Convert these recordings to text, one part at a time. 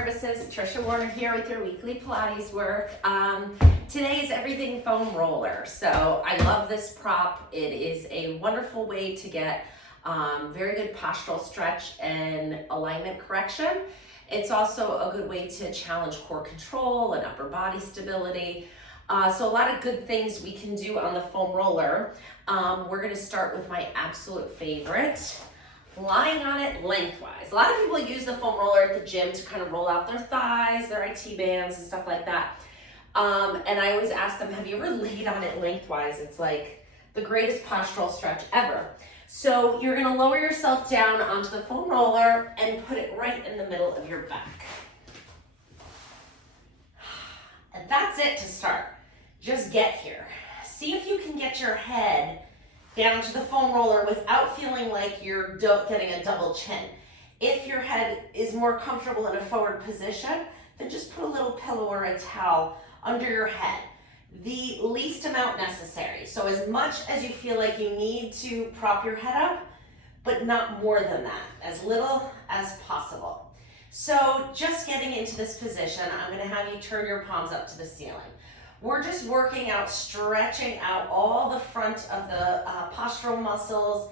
Services. Trisha Warner here with your weekly Pilates work. Today is Everything Foam Roller. So I love this prop. It is a wonderful way to get very good postural stretch and alignment correction. It's also a good way to challenge core control and upper body stability. So a lot of good things we can do on the foam roller. We're gonna start with my absolute favorite, lying on it lengthwise. A lot of people use the foam roller at the gym to kind of roll out their thighs, their IT bands and stuff like that. And I always ask them, have you ever laid on it lengthwise? It's like the greatest postural stretch ever. So you're gonna lower yourself down onto the foam roller and put it right in the middle of your back. And that's it to start. Just get here. See if you can get your head down to the foam roller without feeling like you're getting a double chin. If your head is more comfortable in a forward position, then just put a little pillow or a towel under your head. The least amount necessary. So as much as you feel like you need to prop your head up, but not more than that, as little as possible. So just getting into this position, I'm gonna have you turn your palms up to the ceiling. We're just working out, stretching out all the front of the postural muscles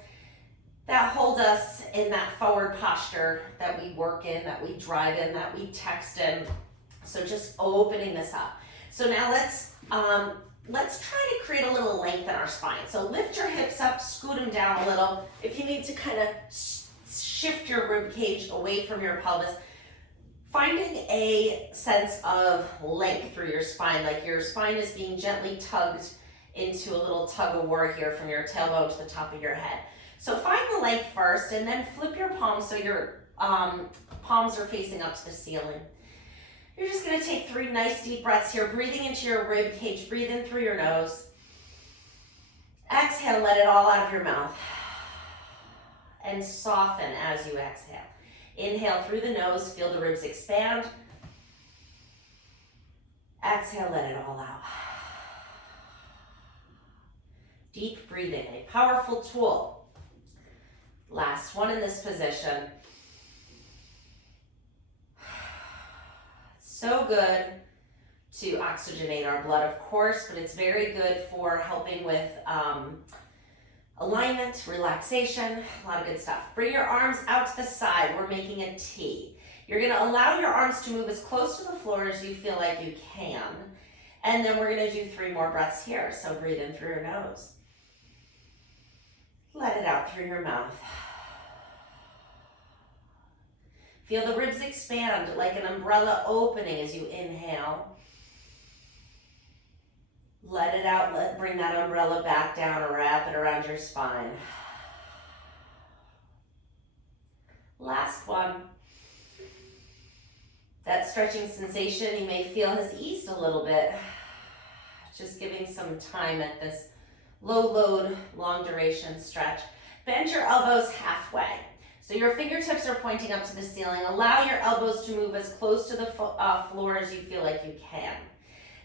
that hold us in that forward posture that we work in, that we drive in, that we text in. So just opening this up. So now let's try to create a little length in our spine. So lift your hips up, scoot them down a little. If you need to kind of shift your rib cage away from your pelvis, finding a sense of length through your spine, like your spine is being gently tugged into a little tug of war here from your tailbone to the top of your head. So find the length first and then flip your palms so your palms are facing up to the ceiling. You're just gonna take 3 nice deep breaths here, breathing into your rib cage, breathe in through your nose. Exhale, let it all out of your mouth. And soften as you exhale. Inhale through the nose, feel the ribs expand. Exhale, let it all out. Deep breathing, a powerful tool. Last one in this position. So good to oxygenate our blood, of course, but it's very good for helping with alignment, relaxation, a lot of good stuff. Bring your arms out to the side. We're making a T. You're gonna allow your arms to move as close to the floor as you feel like you can. And then we're gonna do 3 more breaths here. So breathe in through your nose. Let it out through your mouth. Feel the ribs expand like an umbrella opening as you inhale. Let it out, bring that umbrella back down and wrap it around your spine. Last one. That stretching sensation you may feel has eased a little bit. Just giving some time at this low load, long duration stretch. Bend your elbows halfway. So your fingertips are pointing up to the ceiling. Allow your elbows to move as close to the floor as you feel like you can.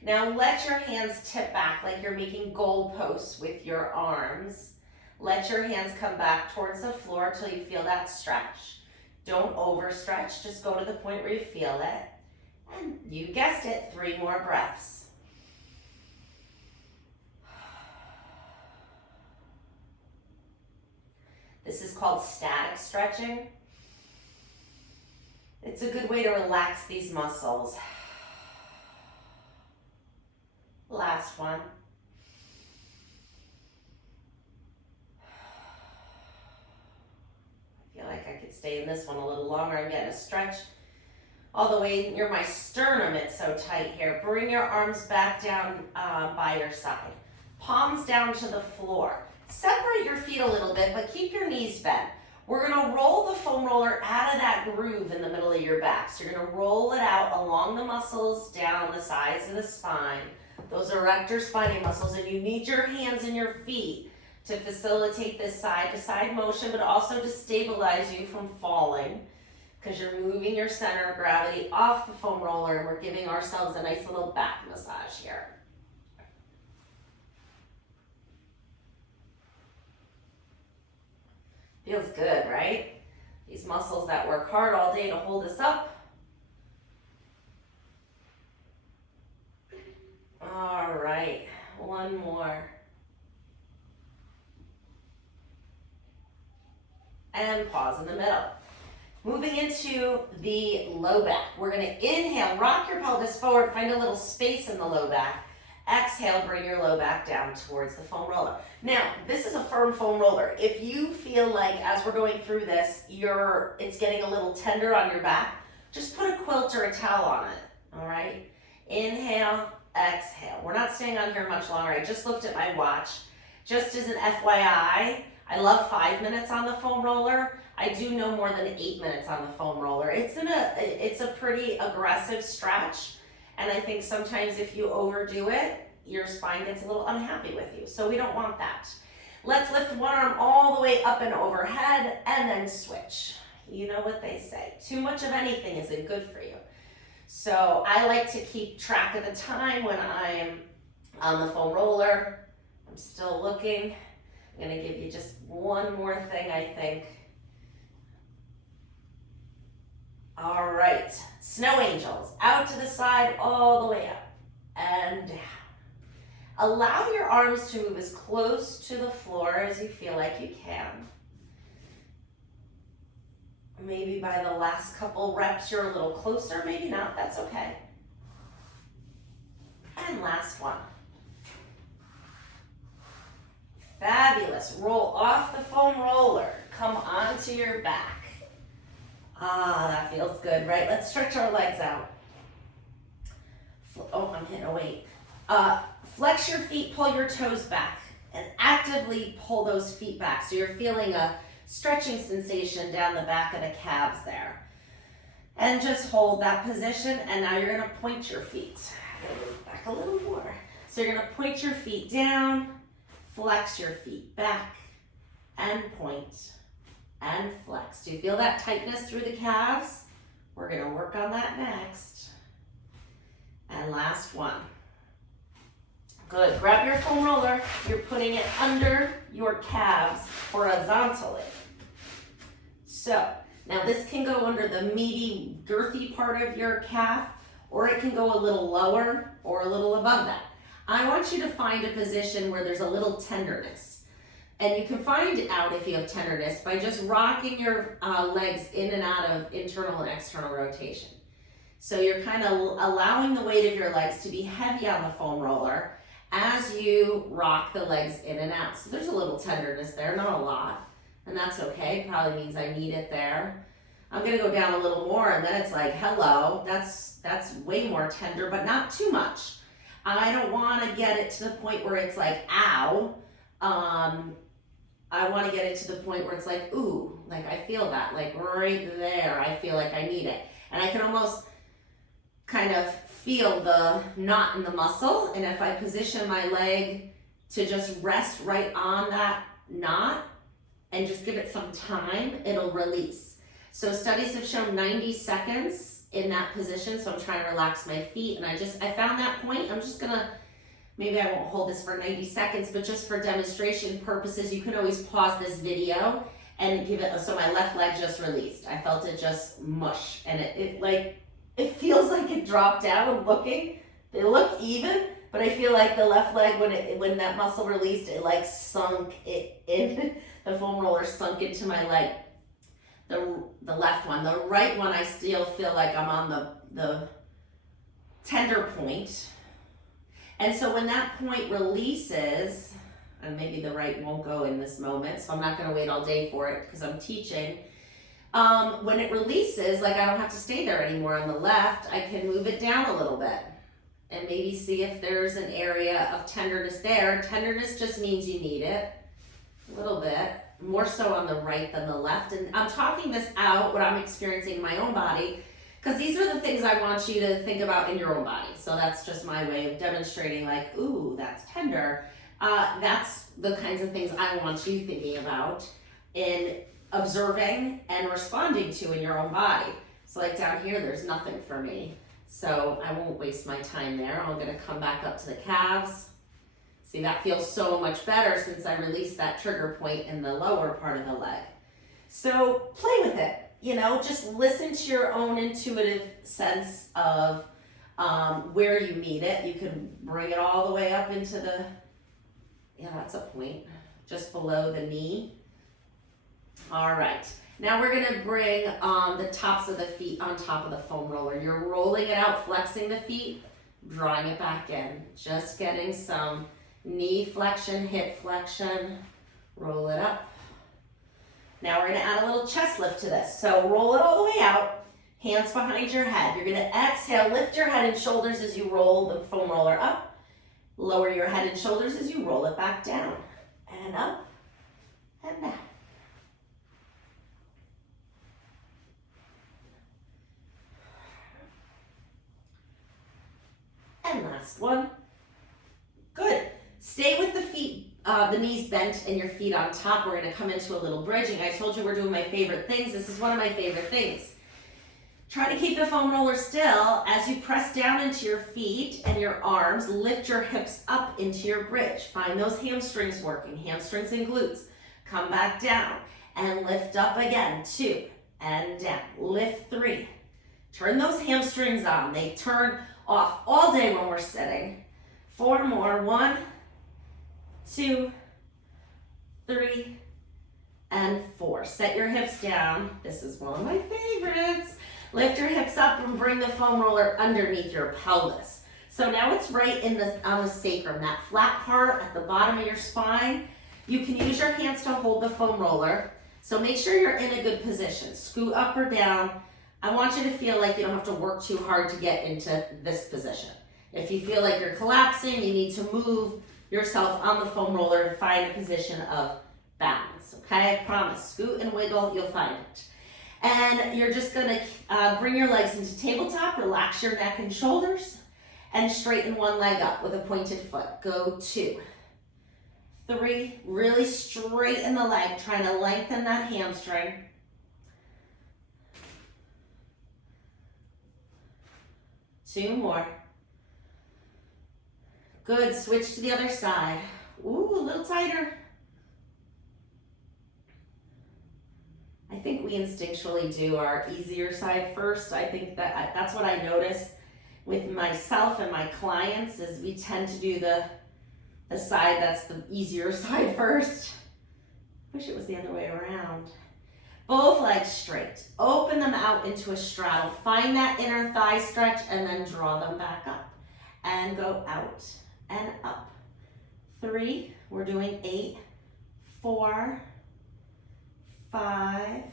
Now let your hands tip back like you're making goalposts with your arms. Let your hands come back towards the floor until you feel that stretch. Don't overstretch, just go to the point where you feel it. And you guessed it, 3 more breaths. This is called static stretching. It's a good way to relax these muscles. Last one. I feel like I could stay in this one a little longer. I'm getting a stretch all the way near my sternum. It's so tight here. Bring your arms back down by your side. Palms down to the floor. Separate your feet a little bit, but keep your knees bent. We're gonna roll the foam roller out of that groove in the middle of your back. So you're gonna roll it out along the muscles, down the sides of the spine. Those erector spinae muscles, and you need your hands and your feet to facilitate this side to side motion, but also to stabilize you from falling, because you're moving your center of gravity off the foam roller, and we're giving ourselves a nice little back massage here. Feels good, right? These muscles that work hard all day to hold us up All right, one more. And pause in the middle. Moving into the low back. We're gonna inhale, rock your pelvis forward, find a little space in the low back. Exhale, bring your low back down towards the foam roller. Now, this is a firm foam roller. If you feel like, as we're going through this, it's getting a little tender on your back, just put a quilt or a towel on it, all right? Inhale, exhale. We're not staying on here much longer. I just looked at my watch. Just as an FYI, I love 5 minutes on the foam roller. I do no more than 8 minutes on the foam roller. It's a pretty aggressive stretch, and I think sometimes if you overdo it, your spine gets a little unhappy with you. So we don't want that. Let's lift one arm all the way up and overhead, and then switch. You know what they say, too much of anything isn't good for you. So I like to keep track of the time when I'm on the foam roller. I'm still looking. I'm gonna give you just one more thing, I think. All right, snow angels, out to the side, all the way up and down. Allow your arms to move as close to the floor as you feel like you can. Maybe by the last couple reps, you're a little closer, maybe not, that's okay. And last one. Fabulous, roll off the foam roller, come onto your back. Ah, that feels good, right? Let's stretch our legs out. Oh, I'm hitting a weight. Flex your feet, pull your toes back, and actively pull those feet back. So you're feeling a stretching sensation down the back of the calves there. And just hold that position, and now you're gonna point your feet. Back a little more. So you're gonna point your feet down, flex your feet back, and point. And flex. Do you feel that tightness through the calves? We're gonna work on that next. And last one. Good, grab your foam roller. You're putting it under your calves horizontally. So, now this can go under the meaty, girthy part of your calf, or it can go a little lower or a little above that. I want you to find a position where there's a little tenderness. And you can find out if you have tenderness by just rocking your legs in and out of internal and external rotation. So you're kind of allowing the weight of your legs to be heavy on the foam roller as you rock the legs in and out. So there's a little tenderness there, not a lot, and that's okay. Probably means I need it there. I'm gonna go down a little more, and then it's like, hello, that's way more tender, but not too much. I don't wanna get it to the point where it's like, ow. I want to get it to the point where it's like, ooh, like I feel that, like right there, I feel like I need it. And I can almost kind of feel the knot in the muscle. And if I position my leg to just rest right on that knot and just give it some time, it'll release. So studies have shown 90 seconds in that position. So I'm trying to relax my feet. And I found that point. I'm just gonna, maybe I won't hold this for 90 seconds, but just for demonstration purposes, you can always pause this video and give it, so my left leg just released. I felt it just mush, and it feels like it dropped down. I'm looking, they look even, but I feel like the left leg, when that muscle released, it like sunk it in, the foam roller sunk into my leg. The left one. The right one, I still feel like I'm on the tender point. And so when that point releases, and maybe the right won't go in this moment, so I'm not gonna wait all day for it because I'm teaching. When it releases, like I don't have to stay there anymore on the left, I can move it down a little bit and maybe see if there's an area of tenderness there. Tenderness just means you need it a little bit, more so on the right than the left. And I'm talking this out, what I'm experiencing in my own body, because these are the things I want you to think about in your own body. So that's just my way of demonstrating, like, ooh, that's tender. That's the kinds of things I want you thinking about in observing and responding to in your own body. So like down here, there's nothing for me. So I won't waste my time there. I'm gonna come back up to the calves. See, that feels so much better since I released that trigger point in the lower part of the leg. So play with it. You know, just listen to your own intuitive sense of where you meet it. You can bring it all the way up into the, yeah, that's a point, just below the knee. All right, now we're gonna bring the tops of the feet on top of the foam roller. You're rolling it out, flexing the feet, drawing it back in. Just getting some knee flexion, hip flexion, roll it up. Now we're gonna add a little chest lift to this. So roll it all the way out, hands behind your head. You're gonna exhale, lift your head and shoulders as you roll the foam roller up. Lower your head and shoulders as you roll it back down. And up, and down. And last one. Good. Stay with the feet, the knees bent and your feet on top. We're gonna come into a little bridging. I told you we're doing my favorite things. This is one of my favorite things. Try to keep the foam roller still. As you press down into your feet and your arms, lift your hips up into your bridge. Find those hamstrings working, hamstrings and glutes. Come back down and lift up again. 2 and down. Lift 3. Turn those hamstrings on. They turn off all day when we're sitting. 4 more. 1, 2, 3, and 4. Set your hips down. This is one of my favorites. Lift your hips up and bring the foam roller underneath your pelvis. So now it's right on the sacrum, that flat part at the bottom of your spine. You can use your hands to hold the foam roller. So make sure you're in a good position. Scoot up or down. I want you to feel like you don't have to work too hard to get into this position. If you feel like you're collapsing, you need to move yourself on the foam roller and find a position of balance, okay? I promise, scoot and wiggle, you'll find it. And you're just gonna bring your legs into tabletop, relax your neck and shoulders, and straighten one leg up with a pointed foot. Go 2, 3, really straighten the leg, trying to lengthen that hamstring. 2 more. Good, switch to the other side. Ooh, a little tighter. I think we instinctually do our easier side first. I think that's what I notice with myself and my clients is we tend to do the side that's the easier side first. Wish it was the other way around. Both legs straight. Open them out into a straddle. Find that inner thigh stretch and then draw them back up. And go out and up. 3, we're doing 8, 4, 5,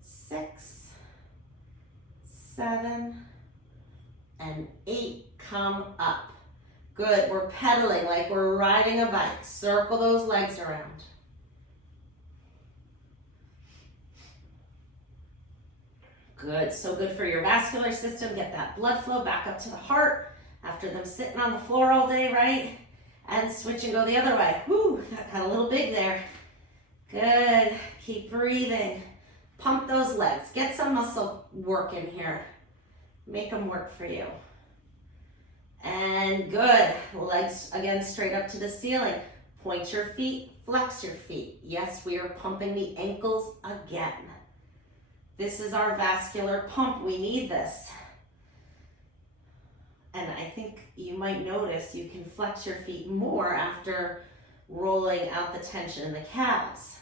6, 7, and 8. Come up. Good, we're pedaling like we're riding a bike. Circle those legs around. Good, so good for your vascular system. Get that blood flow back up to the heart after them sitting on the floor all day, right? And switch and go the other way. Whew, that got a little big there. Good, keep breathing. Pump those legs. Get some muscle work in here. Make them work for you. And good, legs again straight up to the ceiling. Point your feet, flex your feet. Yes, we are pumping the ankles again. This is our vascular pump. We need this. And I think you might notice you can flex your feet more after rolling out the tension in the calves.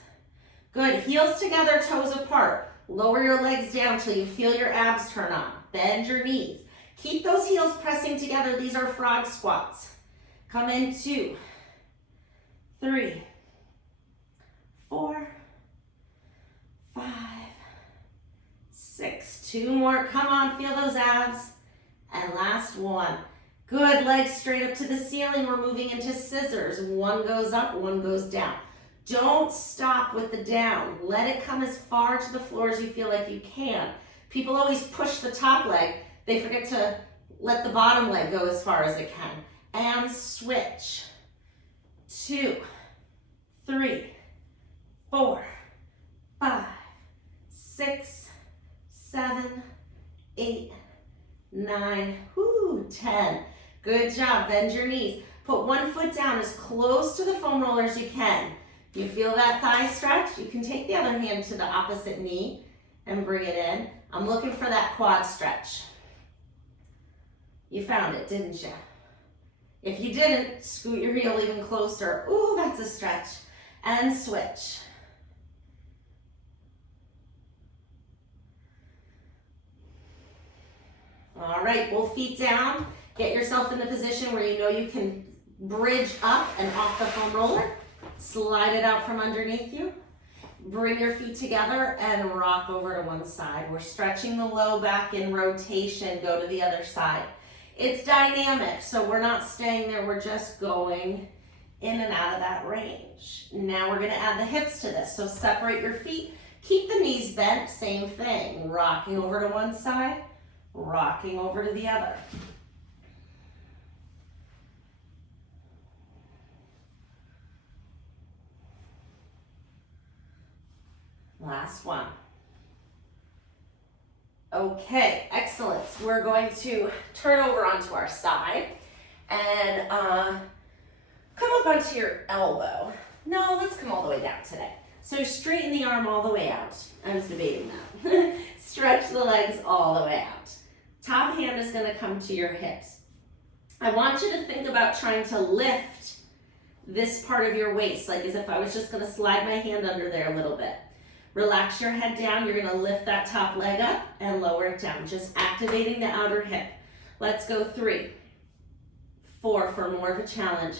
Good, heels together, toes apart. Lower your legs down till you feel your abs turn on. Bend your knees. Keep those heels pressing together. These are frog squats. Come in 2, 3, 4, 5, 6. 2 more. Come on, feel those abs. And last one. Good, legs straight up to the ceiling. We're moving into scissors. 1 goes up, 1 goes down. Don't stop with the down. Let it come as far to the floor as you feel like you can. People always push the top leg. They forget to let the bottom leg go as far as it can. And switch. 2, 3, 4, 5, 6, 7, 8, 9, 10. Good job. Bend your knees. Put one foot down as close to the foam roller as you can. You feel that thigh stretch? You can take the other hand to the opposite knee and bring it in. I'm looking for that quad stretch. You found it, didn't you? If you didn't, scoot your heel even closer. Ooh, that's a stretch. And switch. All right, both feet down. Get yourself in the position where you know you can bridge up and off the foam roller. Slide it out from underneath you. Bring your feet together and rock over to one side. We're stretching the low back in rotation. Go to the other side. It's dynamic, so we're not staying there. We're just going in and out of that range. Now we're going to add the hips to this. So separate your feet. Keep the knees bent. Same thing. Rocking over to one side. Rocking over to the other. Last one. Okay, excellent. We're going to turn over onto our side and come up onto your elbow. No, let's come all the way down today. So straighten the arm all the way out. I was debating that. Stretch the legs all the way out. Top hand is going to come to your hips. I want you to think about trying to lift this part of your waist, like as if I was just going to slide my hand under there a little bit. Relax your head down. You're going to lift that top leg up and lower it down, just activating the outer hip. Let's go 3, 4 for more of a challenge.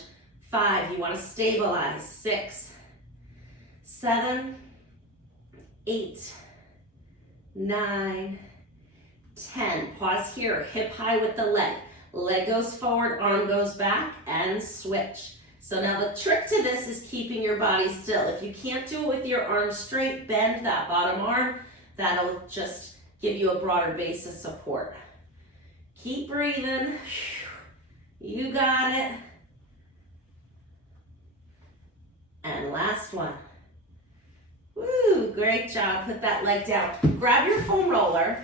5, you want to stabilize. 6, 7, 8, 9, 10. Pause here, hip high with the leg. Leg goes forward, arm goes back, and switch. So now the trick to this is keeping your body still. If you can't do it with your arms straight, bend that bottom arm. That'll just give you a broader base of support. Keep breathing. You got it. And last one. Woo, great job. Put that leg down. Grab your foam roller.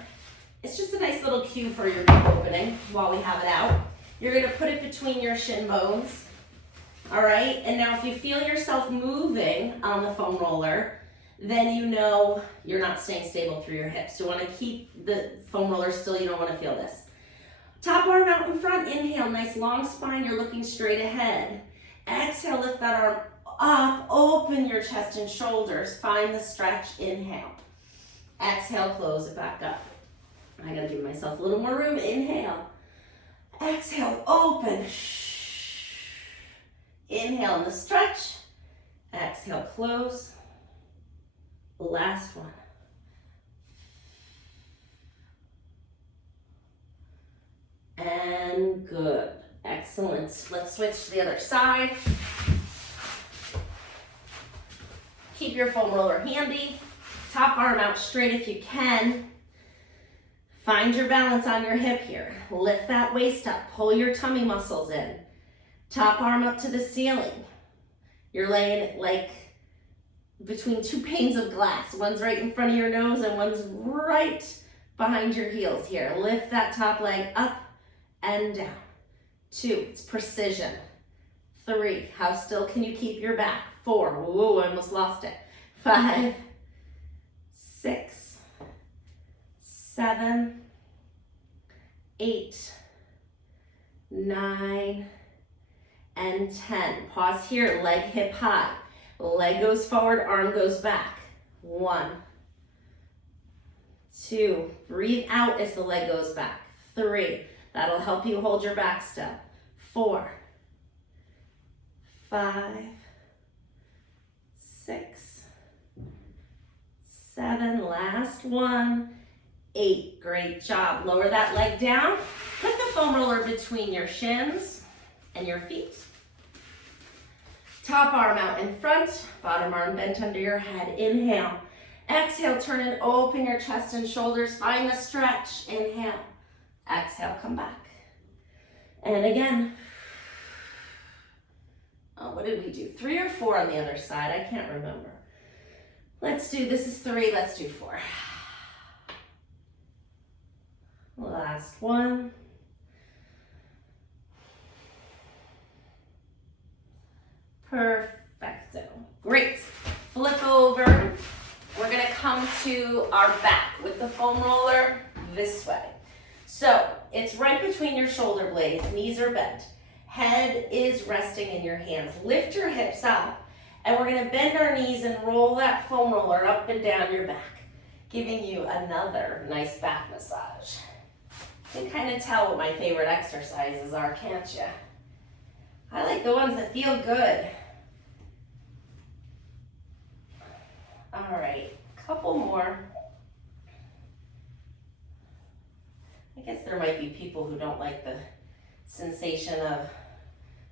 It's just a nice little cue for your knee opening while we have it out. You're gonna put it between your shin bones. All right, and now if you feel yourself moving on the foam roller, then you know you're not staying stable through your hips. You want to keep the foam roller still, you don't want to feel this. Top arm out in front, inhale, nice long spine, you're looking straight ahead. Exhale, lift that arm up, open your chest and shoulders, find the stretch, inhale. Exhale, close it back up. I gotta give myself a little more room, inhale. Exhale, open. Inhale in the stretch, exhale, close. Last one. And good, excellent. Let's switch to the other side. Keep your foam roller handy. Top arm out straight if you can. Find your balance on your hip here. Lift that waist up, pull your tummy muscles in. Top arm up to the ceiling. You're laying like between 2 panes of glass. One's right in front of your nose and one's right behind your heels here. Lift that top leg up and down. 2, it's precision. 3, how still can you keep your back? 4, whoa, I almost lost it. 5, 6, 7, 8, 9, and 10. Pause here, leg hip high. Leg goes forward, arm goes back. 1, 2, breathe out as the leg goes back. 3, that'll help you hold your back still. 4, 5, 6, 7, last one, 8. Great job. Lower that leg down. Put the foam roller between your shins and your feet. Top arm out in front, bottom arm bent under your head. Inhale. Exhale, turn and open your chest and shoulders. Find the stretch. Inhale. Exhale, come back. And again. Oh, what did we do? 3 or 4 on the other side? I can't remember. Let's do, this is 3, let's do 4. Last one. Perfecto. Great. Flip over. We're going to come to our back with the foam roller this way. So it's right between your shoulder blades, knees are bent. Head is resting in your hands. Lift your hips up, and we're gonna bend our knees and roll that foam roller up and down your back, giving you another nice back massage. You can kind of tell what my favorite exercises are, can't you? I like the ones that feel good. All right, couple more. I guess there might be people who don't like the sensation of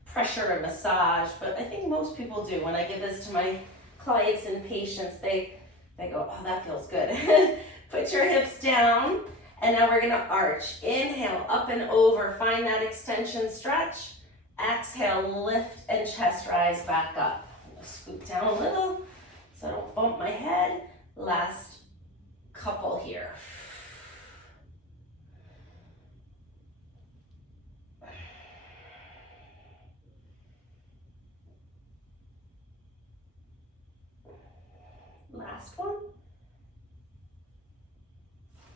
pressure and massage, but I think most people do. When I give this to my clients and patients, they go, oh, that feels good. Put your hips down, and now we're gonna arch. Inhale, up and over, find that extension stretch. Exhale, lift and chest rise back up. I'm gonna scoot down a little so I don't bump my head. Last couple here. Last one.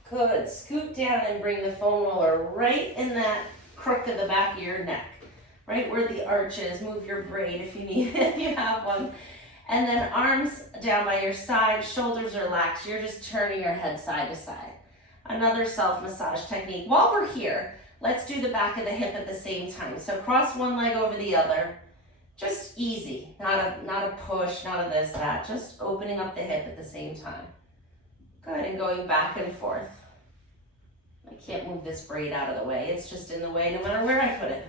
Good. Scoot down and bring the foam roller right in that crook of the back of your neck, right where the arch is. Move your braid if you need it, if you have one. And then arms down by your side, shoulders relaxed. You're just turning your head side to side. Another self-massage technique. While we're here, let's do the back of the hip at the same time. So cross one leg over the other. Just easy, not a push, not a this, that. Just opening up the hip at the same time. Good, and going back and forth. I can't move this braid out of the way. It's just in the way no matter where I put it.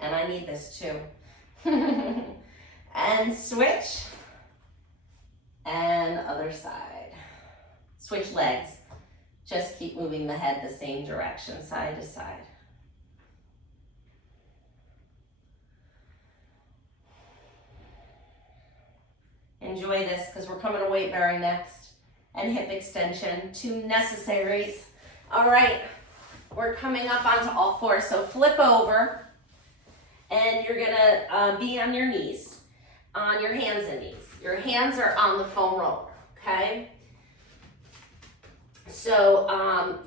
And I need this too. And switch. And other side. Switch legs. Just keep moving the head the same direction, side to side. Enjoy this because we're coming to weight bearing next and hip extension, two necessaries. All right, we're coming up onto all fours. So flip over and you're gonna be on your knees, on your hands and knees. Your hands are on the foam roller, okay? So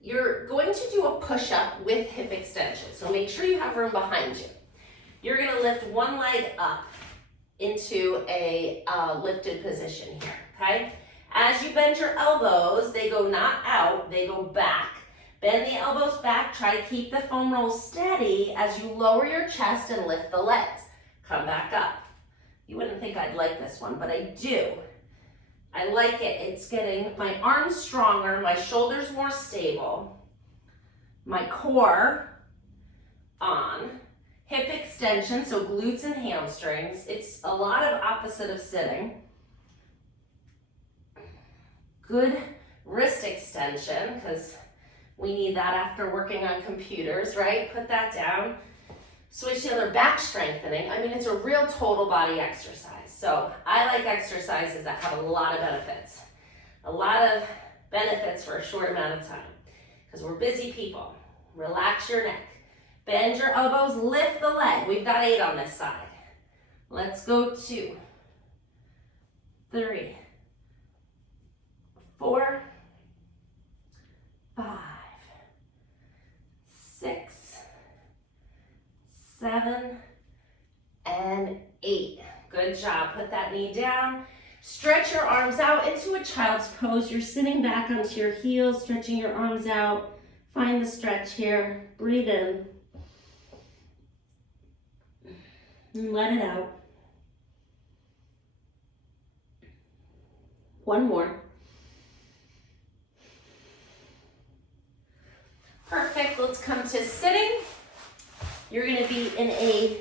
you're going to do a push-up with hip extension. So make sure you have room behind you. You're gonna lift one leg up into a lifted position here, okay? As you bend your elbows, they go not out, they go back. Bend the elbows back, try to keep the foam roll steady as you lower your chest and lift the legs. Come back up. You wouldn't think I'd like this one, but I do. I like it. It's getting my arms stronger, my shoulders more stable, my core on. Hip extension, so glutes and hamstrings. It's a lot of opposite of sitting. Good wrist extension, because we need that after working on computers, right? Put that down. Switch the other, back strengthening. I mean, it's a real total body exercise. So I like exercises that have a lot of benefits. A lot of benefits for a short amount of time, because we're busy people. Relax your neck. Bend your elbows, lift the leg. We've got 8 on this side. Let's go 2, 3, 4, 5, 6, 7, and 8. Good job. Put that knee down. Stretch your arms out into a child's pose. You're sitting back onto your heels, stretching your arms out. Find the stretch here. Breathe in. And let it out. One more. Perfect. Let's come to sitting. You're going to be in a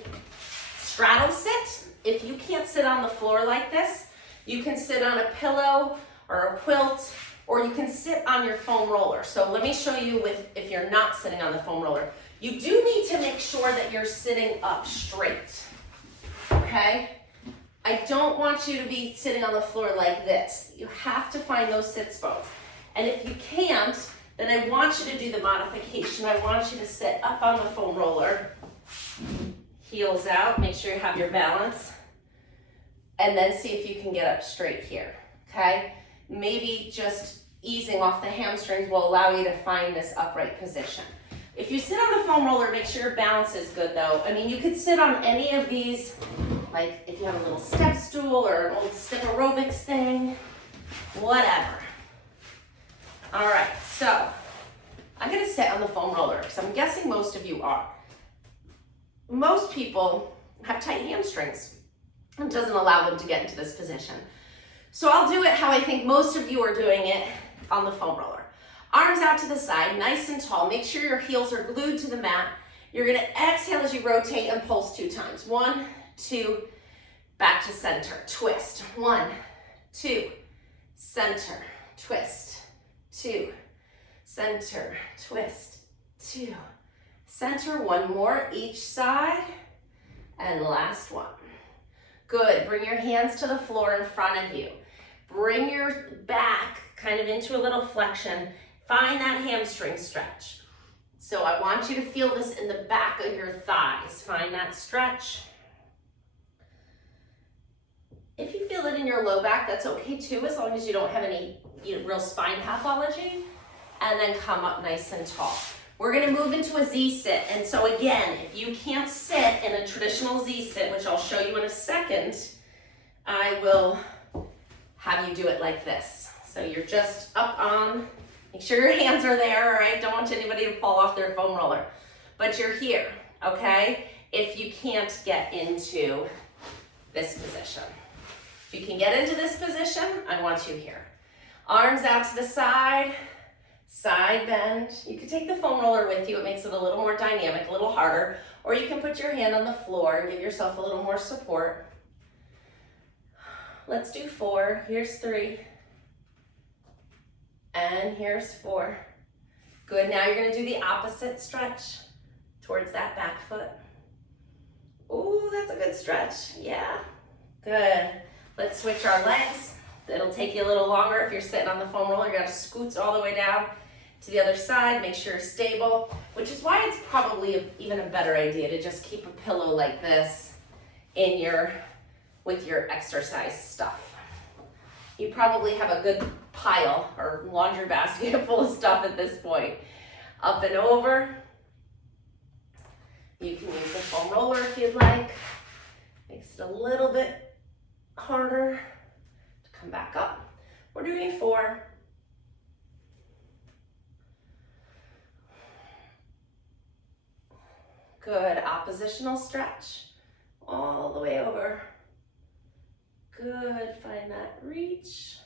straddle sit. If you can't sit on the floor like this, you can sit on a pillow or a quilt, or you can sit on your foam roller. So let me show you if you're not sitting on the foam roller. You do need to make sure that you're sitting up straight. Okay? I don't want you to be sitting on the floor like this. You have to find those sit bones. And if you can't, then I want you to do the modification. I want you to sit up on the foam roller, heels out, make sure you have your balance, and then see if you can get up straight here, okay? Maybe just easing off the hamstrings will allow you to find this upright position. If you sit on the foam roller, make sure your balance is good though. I mean, you could sit on any of these, like if you have a little step stool or an old step aerobics thing, whatever. All right, so I'm gonna sit on the foam roller because I'm guessing most of you are. Most people have tight hamstrings. It doesn't allow them to get into this position. So I'll do it how I think most of you are doing it on the foam roller. Arms out to the side, nice and tall. Make sure your heels are glued to the mat. You're gonna exhale as you rotate and pulse 2 times. 1, 2, back to center, twist. 1, 2, center, twist. 2, center, twist. 2, center. 1 more each side. And last one. Good, bring your hands to the floor in front of you. Bring your back kind of into a little flexion. Find that hamstring stretch. So I want you to feel this in the back of your thighs. Find that stretch. If you feel it in your low back, that's okay too, as long as you don't have any real spine pathology. And then come up nice and tall. We're gonna move into a Z-sit. And so again, if you can't sit in a traditional Z-sit, which I'll show you in a second, I will have you do it like this. So you're just up on, make sure your hands are there, all right? Don't want anybody to fall off their foam roller. But you're here, okay? If you can't get into this position. If you can get into this position, I want you here. Arms out to the side, side bend. You can take the foam roller with you. It makes it a little more dynamic, a little harder. Or you can put your hand on the floor and give yourself a little more support. Let's do 4. Here's 3. And here's 4. Good, now you're gonna do the opposite stretch towards that back foot. Ooh, that's a good stretch, yeah. Good, let's switch our legs. It'll take you a little longer if you're sitting on the foam roller. You gotta scoot all the way down to the other side, make sure you're stable, which is why it's probably even a better idea to just keep a pillow like this in with your exercise stuff. You probably have a good pile or laundry basket full of stuff at this point. Up and over. You can use the foam roller if you'd like. Makes it a little bit harder to come back up. We're doing 4. Good, oppositional stretch. All the way over. Good, find that reach.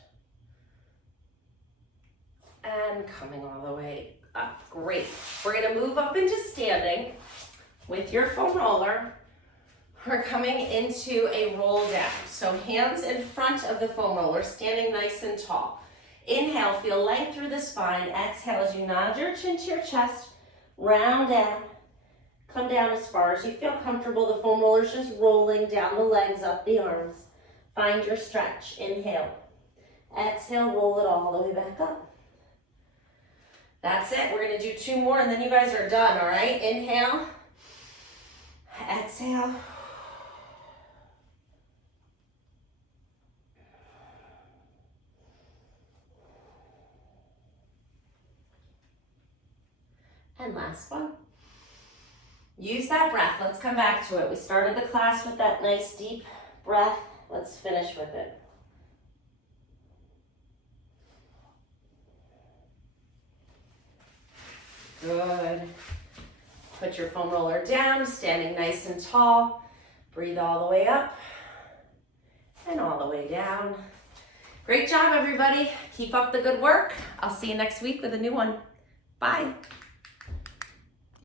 And coming all the way up, great. We're gonna move up into standing with your foam roller. We're coming into a roll down. So hands in front of the foam roller, standing nice and tall. Inhale, feel length through the spine. Exhale as you nod your chin to your chest, round down. Come down as far as you feel comfortable. The foam roller's just rolling down the legs, up the arms. Find your stretch. Inhale. Exhale, roll it all the way back up. That's it. We're going to do 2 more and then you guys are done, all right? Inhale. Exhale. And last one. Use that breath. Let's come back to it. We started the class with that nice deep breath. Let's finish with it. Good. Put your foam roller down, standing nice and tall. Breathe all the way up and all the way down. Great job, everybody. Keep up the good work. I'll see you next week with a new one. Bye.